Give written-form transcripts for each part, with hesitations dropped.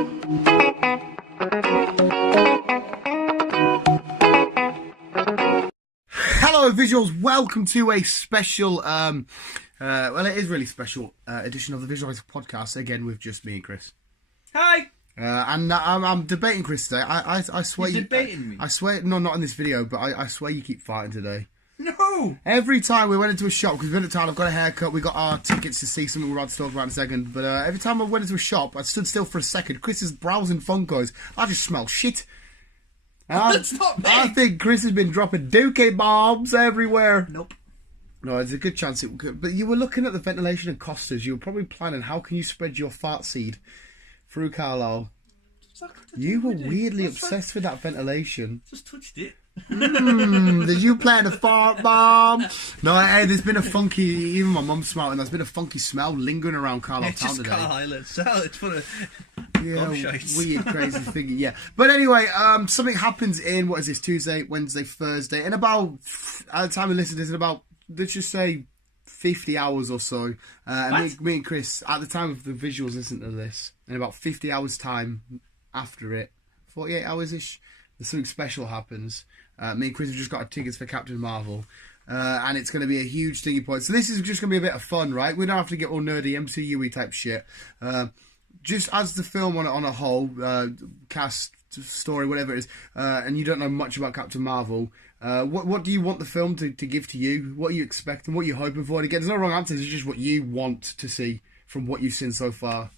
Hello visuals, welcome to a special, well it is really special, edition of the Visualizer podcast, again with just me and Chris. Hi! And I'm debating Chris today. I swear You're debating me? I swear, no, not in this video, but I swear you keep fighting today. No! Every time we went into a shop, because we've been at town, I've got a haircut, we got our tickets to see something we're about to talk about in a second, but every time I went into a shop, I stood still for a second. Chris is browsing Funkos. I just smell shit. That's not me! I think Chris has been dropping dookie bombs everywhere. Nope. No, there's a good chance it could. But you were looking at the ventilation and Costas. You were probably planning how can you spread your fart seed through Carlisle. You were weirdly obsessed with that ventilation. Just touched it. Did you plant a fart bomb? No, hey, there's been a funky, even my mum's smelling, there's been a funky smell lingering around Carlisle town today. It's full of weird, crazy thing. Yeah. But anyway, something happens in, what is this, Tuesday, Wednesday, Thursday, in about, at the time of listening to this, in about, let's just say, 50 hours or so. Me and Chris, at the time of the visuals, listen to this, in about 50 hours time after it, 48 hours-ish, something special happens. Me and Chris have just got our tickets for Captain Marvel. And it's going to be a huge thingy point. So this is just going to be a bit of fun, right? We don't have to get all nerdy MCU-y type shit. Just as the film on a whole, cast, story, whatever it is, and you don't know much about Captain Marvel, what do you want the film to give to you? What are you expecting? What are you hoping for? And again, there's no wrong answers. It's just what you want to see from what you've seen so far.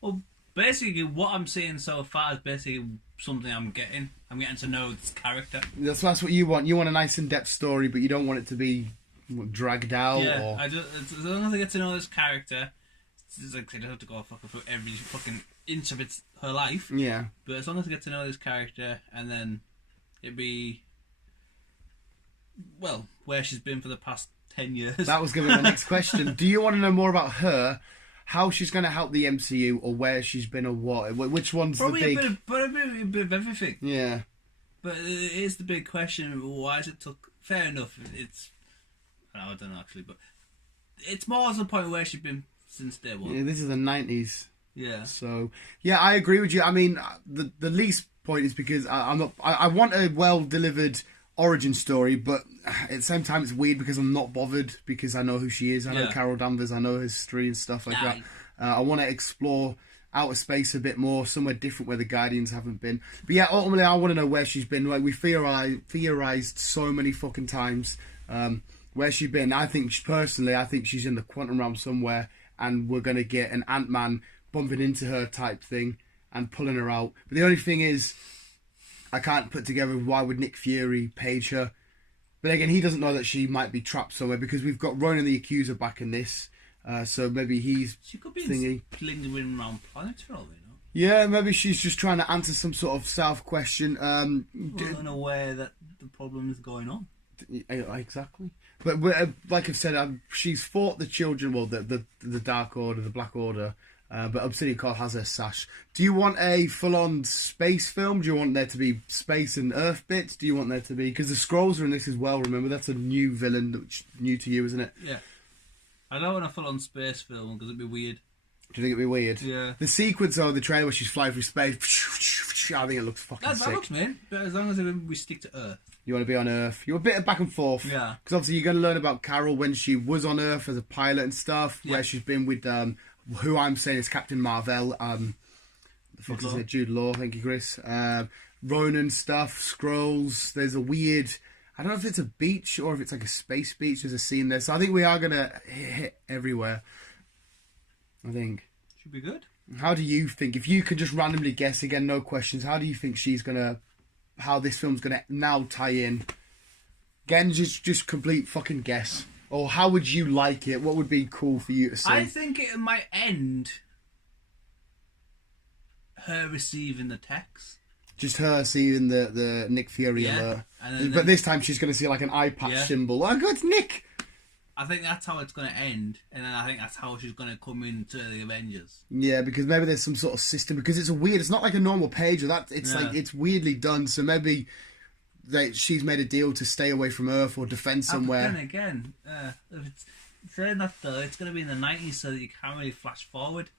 Well, basically, what I'm seeing so far is basically something I'm getting. I'm getting to know this character. That's what you want. You want a nice in-depth story, but you don't want it to be dragged out. Yeah, or... as long as I get to know this character, it's like I don't have to go through every fucking inch of her life. Yeah. But as long as I get to know this character, and then it'd be, well, where she's been for the past 10 years. That was going to be my next question. Do you want to know more about her? How she's going to help the MCU, or where she's been, or what? Which one's probably the big... a bit of everything. Yeah. But it is the big question, why has it took... Fair enough, it's... I don't know, actually, but... It's more to the point where she's been since day one. Yeah, this is the 90s. Yeah. So, yeah, I agree with you. I mean, the least point is because I want a well-delivered origin story, but at the same time it's weird because I'm not bothered because I know who she is. I know Carol Danvers, I know her history and stuff like that. I want to explore outer space a bit more, somewhere different where the Guardians haven't been. But yeah, ultimately I want to know where she's been. Like, we theorized so many fucking times where she's been. I think she's in the quantum realm somewhere, and we're going to get an Ant-Man bumping into her type thing and pulling her out. But the only thing is, I can't put together why would Nick Fury page her. But again, he doesn't know that she might be trapped somewhere because we've got Ronan the Accuser back in this. So maybe she could be lingering around planets for all we know. Yeah, maybe she's just trying to answer some sort of self-question. Unaware that the problem is going on. Exactly. But like I've said, she's fought the children, well, the Dark Order, the Black Order. But Obsidian Core has her sash. Do you want a full-on space film? Do you want there to be space and Earth bits? Do you want there to be... Because the Skrulls are in this as well, remember? That's a new villain, which new to you, isn't it? Yeah. I don't want a full-on space film, because it'd be weird. Do you think it'd be weird? Yeah. The sequence, though, the trailer where she's flying through space, I think it looks fucking sick. That looks mean, but as long as we stick to Earth. You want to be on Earth. You're a bit of back and forth. Yeah. Because obviously you're going to learn about Carol when she was on Earth as a pilot and stuff, where she's been with... who I'm saying is Captain Marvel. The fuck is it? Jude Law. Thank you, Chris. Ronan stuff, Skrulls. There's a weird... I don't know if it's a beach or if it's like a space beach. There's a scene there. So I think we are going to hit everywhere. I think. Should be good. How do you think? If you could just randomly guess, again, no questions, how do you think she's going to... How this film's going to now tie in? Again, just complete fucking guess. Or how would you like it? What would be cool for you to see? I think it might end her receiving the text. Just her seeing the Nick Fury alert. But this time she's going to see like an eye patch symbol. Oh, good, Nick! I think that's how it's going to end. And then I think that's how she's going to come into the Avengers. Yeah, because maybe there's some sort of system. Because it's it's not like a normal page. It's like, it's weirdly done. So maybe... she's made a deal to stay away from Earth or defend somewhere. Then again, if it's saying that though, it's going to be in the 90s, so that you can't really flash forward.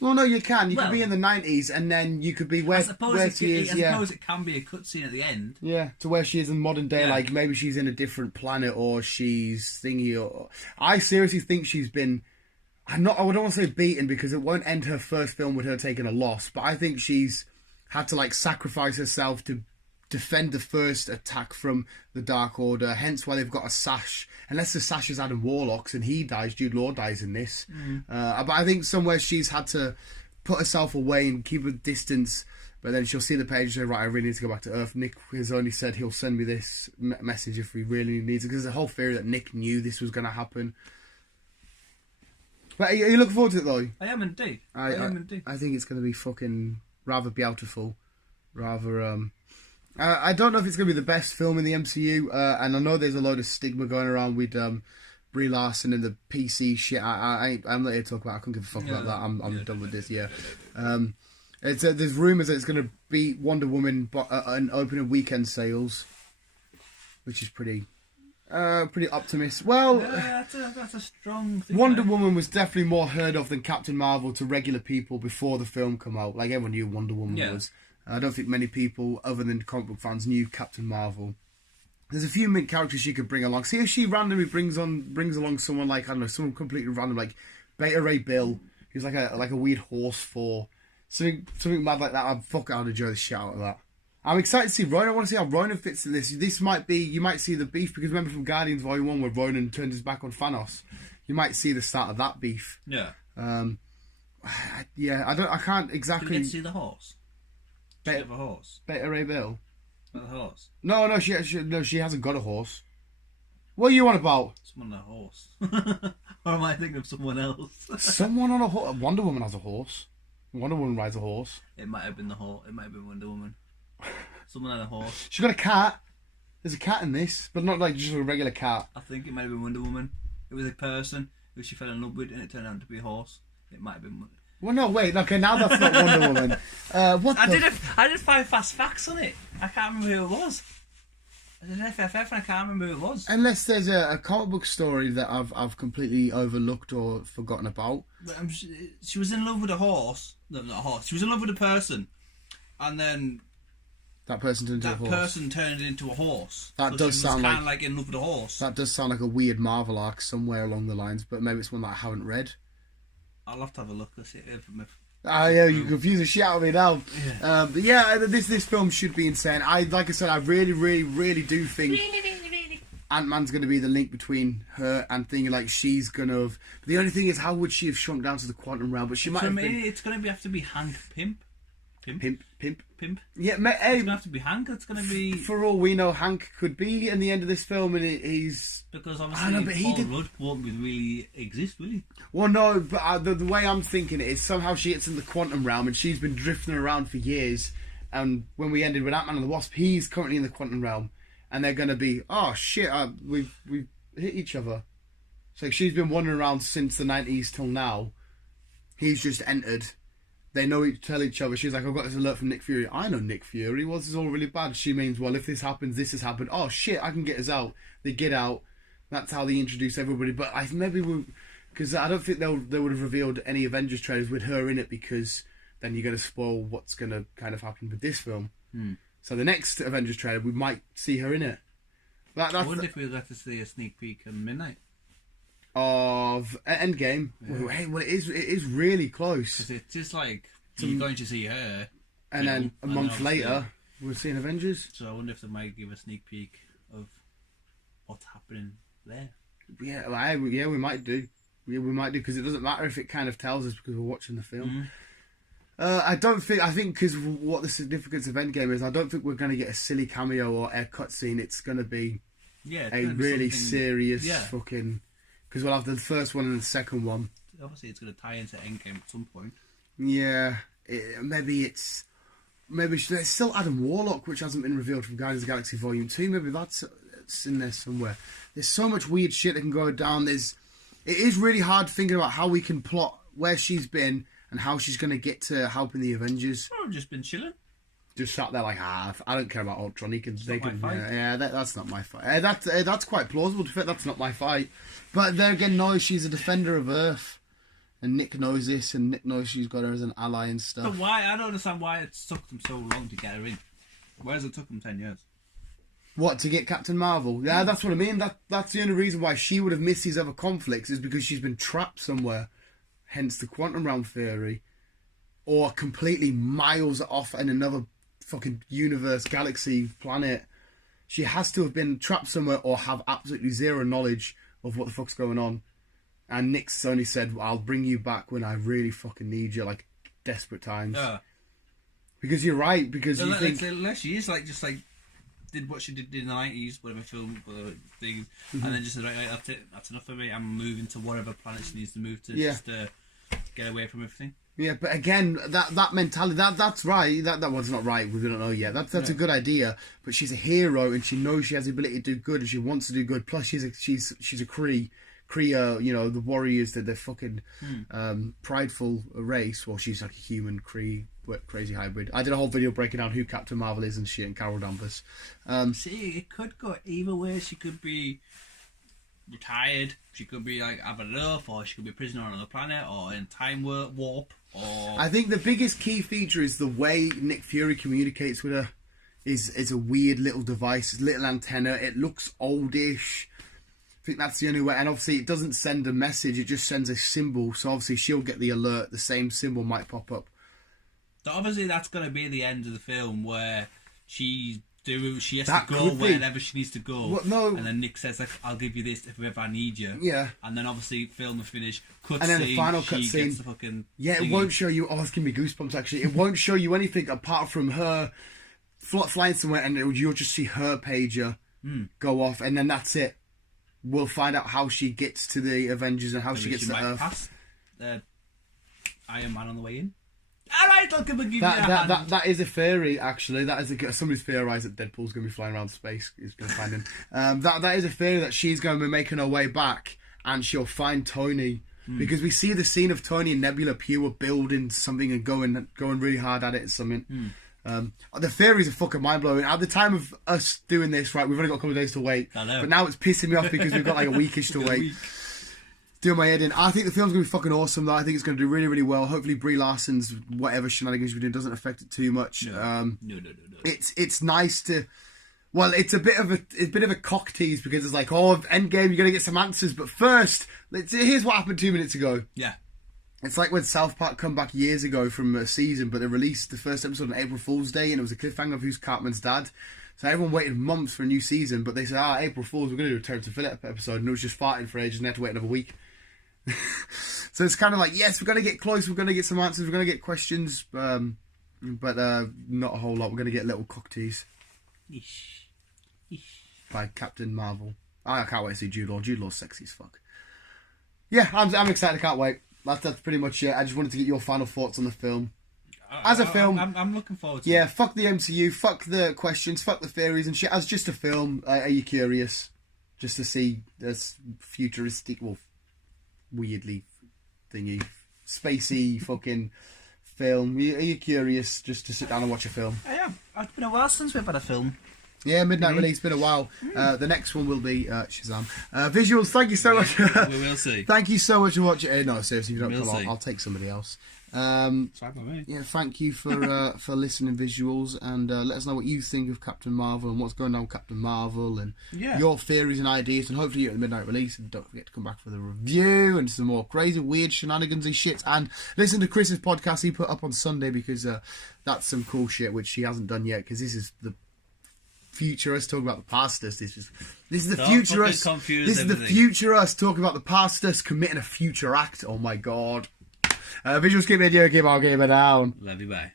Well, no, you can. You Well, could be in the 90s, and then you could be where she is. I suppose it can be a cutscene at the end. Yeah, to where she is in modern day. Yeah. Like maybe she's in a different planet, or she's thingy. Or I seriously think she's been. I don't want to say beaten because it won't end her first film with her taking a loss, but I think she's had to like sacrifice herself to defend the first attack from the Dark Order. Hence why they've got a sash. Unless the sash is Adam Warlock's and he dies, Jude Law dies in this. But I think somewhere she's had to put herself away and keep a distance. But then she'll see the page and say, right, I really need to go back to Earth. Nick has only said he'll send me this message if we really need it. Because there's a whole theory that Nick knew this was going to happen. But are you looking forward to it, though? I am indeed. I am indeed. I think it's going to be fucking rather beautiful. Rather, I don't know if it's going to be the best film in the MCU. And I know there's a load of stigma going around with Brie Larson and the PC shit. I'm not here to talk about it. I couldn't give a fuck about that. I'm done with this, yeah. There's rumours that it's going to beat Wonder Woman in opening weekend sales. Which is pretty optimistic. Well, that's a strong thing. Wonder Woman was definitely more heard of than Captain Marvel to regular people before the film came out. Like everyone knew Wonder Woman was. I don't think many people, other than comic book fans, knew Captain Marvel. There's a few mint characters she could bring along. See if she randomly brings along someone like, I don't know, someone completely random, like Beta Ray Bill, who's like a weird horse for something mad like that. I'd enjoy the shit out of that. I'm excited to see Ronan. I want to see how Ronan fits in this. This might be, you might see the beef, because remember from Guardians Volume 1 where Ronan turned his back on Thanos. You might see the start of that beef. Yeah. I can't exactly... Did you see the horse? Does she have a horse? Beta Ray Bill? Not a horse? No, she hasn't got a horse. What are you on about? Someone on a horse. Or am I thinking of someone else? Someone on a horse? Wonder Woman has a horse. Wonder Woman rides a horse. It might have been the horse. It might have been Wonder Woman. Someone had a horse. She's got a cat. There's a cat in this, but not like just a regular cat. I think it might have been Wonder Woman. It was a person who she fell in love with, and it turned out to be a horse. It might have been. Well, no, wait. Okay, now that's not Wonder Woman. I did 5 fast facts on it. I can't remember who it was. I did FFF, and I can't remember who it was. Unless there's a comic book story that I've completely overlooked or forgotten about. She was in love with a horse. No, not a horse. She was in love with a person, and then. That person turned into a horse. That person turned into a horse. That so does sound kind of like in love with a horse. That does sound like a weird Marvel arc somewhere along the lines, but maybe it's one that I haven't read. I'll have to have a look. Let's see if yeah, you confuse the shit out of me now. Yeah. But yeah, this film should be insane. Like I said, I really do think Ant-Man's going to be the link between her and thinking like she's going to have... The only thing is, how would she have shrunk down to the quantum realm? But she might have been... It's going to have to be Hank Pymp. Pimp. Yeah, it's going to have to be Hank. It's going to be... For all we know, Hank could be in the end of this film, and he's... Because obviously Paul Rudd won't really exist, will he? Well, no, but the way I'm thinking it is somehow she gets in the quantum realm, and she's been drifting around for years, and when we ended with Ant-Man and the Wasp, he's currently in the quantum realm, and they're going to be, oh shit, we've hit each other. So she's been wandering around since the 90s till now. He's just entered... They tell each other, she's like, I've got this alert from Nick Fury. I know Nick Fury. Well, this is all really bad. She means, well, if this happens, this has happened. Oh, shit, I can get us out. They get out. That's how they introduce everybody. But because I don't think they would have revealed any Avengers trailers with her in it, because then you're going to spoil what's going to kind of happen with this film. So the next Avengers trailer, we might see her in it. I wonder if we'll get to see a sneak peek on midnight. Of Endgame. Yeah. Hey, well, it is really close. Because it's just like you're going to see her, and then a month later we're seeing Avengers. So I wonder if they might give a sneak peek of what's happening there. Yeah, we might do. We might do, because it doesn't matter if it kind of tells us because we're watching the film. I think because what the significance of Endgame is, I don't think we're going to get a silly cameo or a cutscene. It's going to be a really serious fucking. Because we'll have the first one and the second one. Obviously, it's going to tie into Endgame at some point. Yeah, maybe it's there's still Adam Warlock, which hasn't been revealed from Guardians of the Galaxy Volume 2. Maybe that's in there somewhere. There's so much weird shit that can go down. It is really hard thinking about how we can plot where she's been and how she's going to get to helping the Avengers. I've just been chilling. Just sat there like, I don't care about Ultron. That's not my fight. That's quite plausible to fit. That's not my fight. But then again, no, she's a defender of Earth. And Nick knows this, and Nick knows she's got her as an ally and stuff. But why? I don't understand why it took them so long to get her in. Whereas it took them 10 years. What, to get Captain Marvel? Yeah, that's what I mean. That's the only reason why she would have missed these other conflicts is because she's been trapped somewhere. Hence the quantum realm theory. Or completely miles off in another fucking universe, galaxy, planet. She has to have been trapped somewhere or have absolutely zero knowledge of what the fuck's going on. And Nick's only said, well, I'll bring you back when I really fucking need you, like, desperate times. Yeah. Because you're right, because you think... Unless she is, like, just, like, did what she did in the 90s, whatever film, whatever thing, and then just said, right, that's it, that's enough for me, I'm moving to whatever planet she needs to move to, just to get away from everything. Yeah, but again, that mentality, that's right, that one's not right, we don't know yet, that's a good idea, but she's a hero, and she knows she has the ability to do good, and she wants to do good, plus she's a Kree, you know, the warriors, they're fucking prideful race. Well, she's like a human Kree, crazy hybrid. I did a whole video breaking down who Captain Marvel is and shit, and Carol Danvers. See, it could go either way. She could be retired, she could be like having enough, or she could be a prisoner on another planet, or in time warp, or... I think the biggest key feature is the way Nick Fury communicates with her is a weird little device, little antenna. It looks oldish. I think that's the only way, and obviously it doesn't send a message, it just sends a symbol, so obviously she'll get the alert, the same symbol might pop up. So obviously that's going to be the end of the film, where she has to go wherever she needs to go, what, no. And then Nick says, like, I'll give you this if ever I need you. Yeah. And then obviously film the finish, cutscene, and then the final cutscene, it won't show you, it's giving me goosebumps actually, it won't show you anything apart from her flying somewhere, and you'll just see her pager go off, and then that's it. We'll find out how she gets to the Avengers and how she gets to Earth. Pass Iron Man on the way in. Alright, I'll give you that. That is a theory, actually. That is somebody's theorised that Deadpool's going to be flying around space. He's going to find him. That is a theory that she's going to be making her way back and she'll find Tony. Because we see the scene of Tony and Nebula Pure building something and going really hard at it and something. The theories are fucking mind-blowing. At the time of us doing this, right, we've only got a couple of days to wait. I know. But now it's pissing me off because we've got like a weekish to wait. Doing my head in. I think the film's going to be fucking awesome, though. I think it's going to do really, really well. Hopefully Brie Larson's whatever shenanigans she's doing doesn't affect it too much. No. It's nice to... Well, it's a bit of a cock tease because it's like, oh, Endgame, you're going to get some answers. But first, here's what happened 2 minutes ago. Yeah. It's like when South Park come back years ago from a season, but they released the first episode on April Fool's Day, and it was a cliffhanger of who's Cartman's dad. So everyone waited months for a new season, but they said, April Fool's, we're going to do a Terrence and Phillip episode, and it was just farting for ages, and they had to wait another week. So it's kind of like, yes, we're going to get close, we're going to get some answers, we're going to get questions, but not a whole lot. We're going to get little cocktease by Captain Marvel. I can't wait to see Jude Law. Jude Law's sexy as fuck. Yeah, I'm excited, I can't wait. That's pretty much it. I just wanted to get your final thoughts on the film. As a film, I'm looking forward to it. Yeah, fuck the MCU, fuck the questions, fuck the theories and shit. As just a film, are you curious? Just to see this futuristic, well, weirdly thingy, spacey fucking film. Are you curious just to sit down and watch a film? I am. It's been a while since we've had a film. Yeah, midnight release, been a while. The next one will be Shazam. Visuals, thank you so much. We will see. Thank you so much for watching. No, seriously, if you don't come on, I'll take somebody else. Yeah, thank you for listening, visuals, and let us know what you think of Captain Marvel and what's going on with Captain Marvel and your theories and ideas, and hopefully you're at the midnight release, and don't forget to come back for the review and some more crazy, weird shenanigans and shit, and listen to Chris's podcast he put up on Sunday, because that's some cool shit which he hasn't done yet, because this is the future us talking about the past us. This is the future us. This is the future us talking about the past us committing a future act. Oh my god. Visuals, keep it here, keep on, keep it down. Love you, bye.